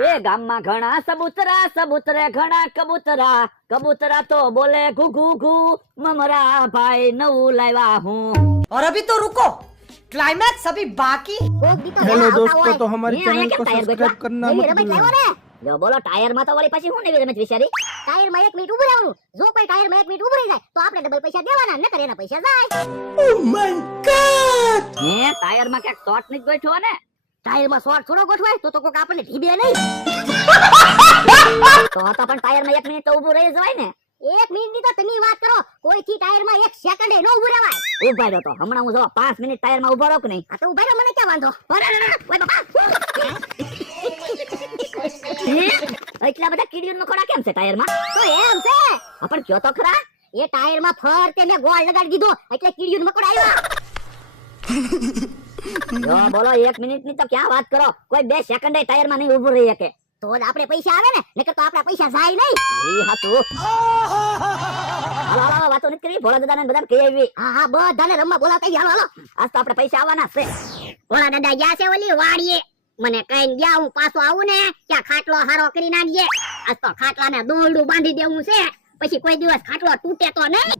એ ગામમાં ઘણા સબૂતરા સબૂતરે ઘણા કબૂતરા કબૂતરા તો બોલે ઘુ ઘુ ઘુ મમરા ભાઈ નવું લાવ્યા હું और अभी तो रुको क्लाइमैक्स अभी बाकी हेलो दोस्तों, तो हमारे चैनल को सब्सक्राइब करना मत भूलना। જો બોલો ટાયર માં તો વળી પછી હું નવી રમત વિચારી ટાયર માં 1 મિનિટ ઊભું રહેવાનું. જો કોઈ ટાયર માં 1 મિનિટ ઊભું રહી જાય તો આપણે ડબલ પૈસા દેવાના, નકર એના પૈસા જાય. હે ટાયર માં ક્યાંક શોર્ટ નહીં ગોઠવો ને ટાયર માં શોર્ટ થોડો ગોઠવાય તો કોક આપણને ઢીબે નહીં. તો પણ ટાયર માં 1 મિનિટ તો ઊભું રહી જવાય ને. 1 મિનિટ ની તો તમે વાત કરો, કોઈ થી ટાયર માં 1 સેકન્ડ એ નો ઊભું રહેવાય. ઉભા રહ્યો તો હમણાં હું જો 5 મિનિટ ટાયર માં ઊભો રહો કે નહીં. આ તો ઊભા રહો, મને ક્યાં વાંધો. ઓય બાપા, એટલા બધા કીડીઓ મકોડા કેમ છે ટાયર માં? તો એમ છે પણ કયો તો ખરા. એ ટાયર માં ફરતે મેં ગોળ લગાડી દીધો એટલે કીડીયું મકોડા આવ્યા. જો બોલો 1 મિનિટ ની તો ક્યાં વાત કરો, કોઈ 2 સેકન્ડ ટાયર માં નહીં ઊભું રહી શકે. તો જ આપણે પૈસા આવે ને, નકર તો આપણા પૈસા જાય નહીં. ઈ હાતું. હાલો હાલો વાતો નથી કરી, ભોળા દાદાને બધાને કહી આવી. હા હા, બધાને રમવા બોલાવતા હાલો હાલો. આજ તો આપણે પૈસા આવવાના છે. ભોળા દાદા ગયા છે ઓલી વાડીએ, મને કઈ ગયા હું પાછો આવું ને ત્યાં ખાટલો હારો કરી નાખીએ. આજ તો ખાટલાને દોરડું બાંધી દેવું છે, પછી કોઈ દિવસ ખાટલો તૂટે તો નહીં.